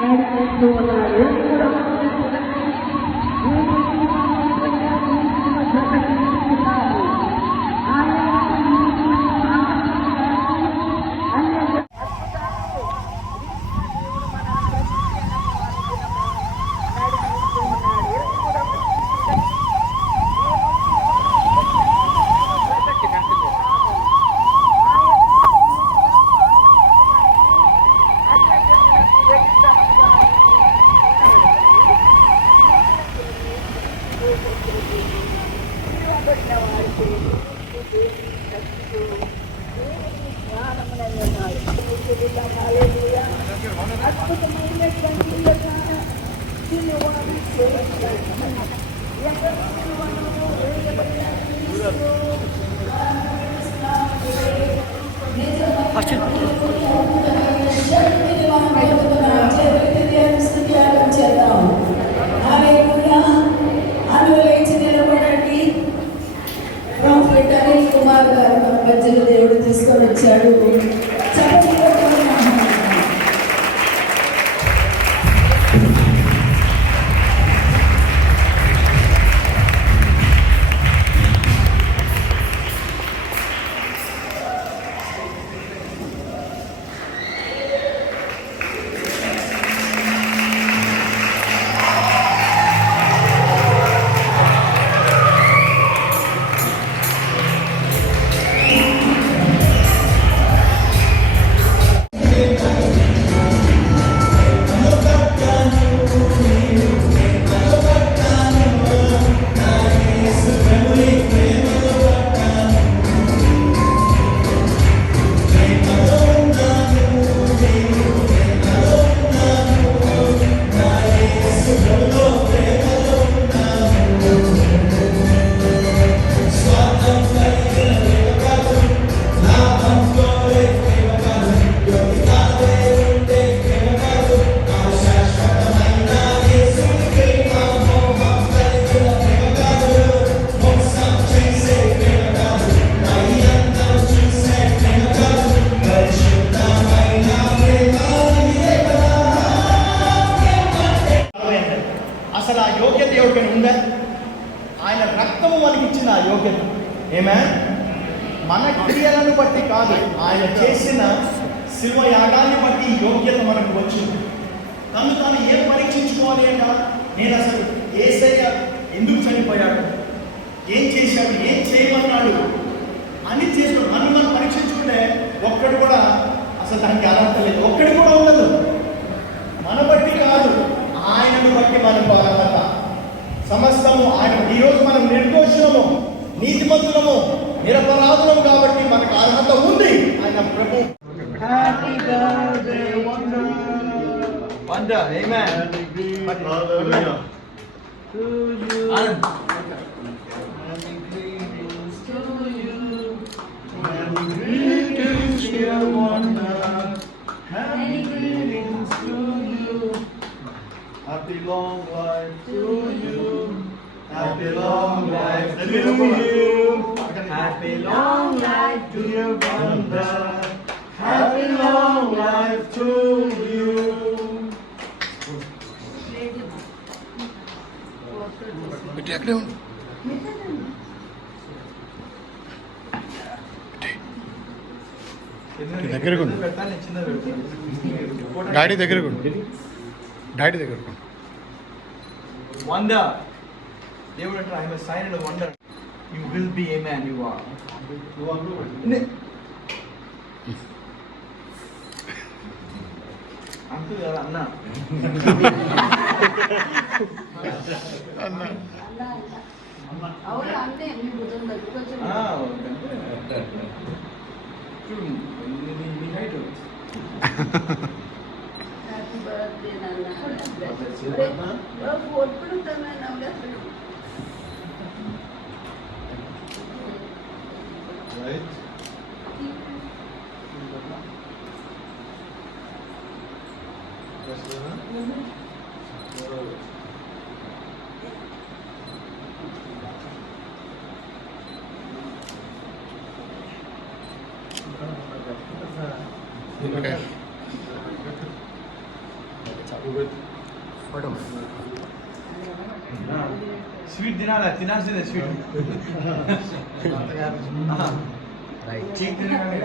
నడిపిస్తూ ఉన్నాడు. కుమార్ గారు మన మధ్యలో దేవుడు తీసుకొని వచ్చాడు. అసలు ఆ యోగ్యత ఎవరికైనా ఉందా? ఆయన రక్తము మనకి ఇచ్చిన ఆ యోగ్యత. ఆమేన్. మన క్రియలను బట్టి కాదు, ఆయన చేసిన శిల్వ యాగాన్ని బట్టి యోగ్యత మనకు వచ్చింది. తను తాను ఏం పరీక్షించుకోవాలి అంట? నేను అసలు యేసయ్య ఎందుకు చనిపోయాడు, ఏం చేశాడు, ఏం చేయమన్నాడు అని చేస్తాడు. నన్ను మనం పరీక్షించుకుంటే ఒక్కడు కూడా అసలు దానికి అర్హత లేదు, ఒక్కడి కూడా ఉండదు. మన బట్టి కాదు, ఆయనను బట్టి మన అర్హత సమస్తము ఆయన. ఈరోజు మనం నిర్దోషులము, నీతిమంతులము, నిరపరాధులము కాబట్టి మనకు అర్హత ఉంది. ఆయన ప్రభు. Happy birthday wonder. Amen. Hallelujah. To you. Happy greetings to you. Happy greetings, dear Wanda. Happy greetings to you. Happy long life to you. Happy long life to you. Happy long life to your Wanda. Happy long life to you. దగ్గరకు daddy దగ్గరకు daddy దగ్గరకు Wonder. దేవుడు అంటే I'm sign and wonder. You will be a man. You are. అంతే కదా అన్న. అన్న అవును అంతే. మీ భుజం దగ్గర నీ హైట్. హ్యాపీ బర్త్డే నాన్న. ఒప్పుడు తమన్నా రైట్. Okay. స్వీట్ తినాలా తినాల్సిందే స్వీట్ రైట్ కేక్ తినగానే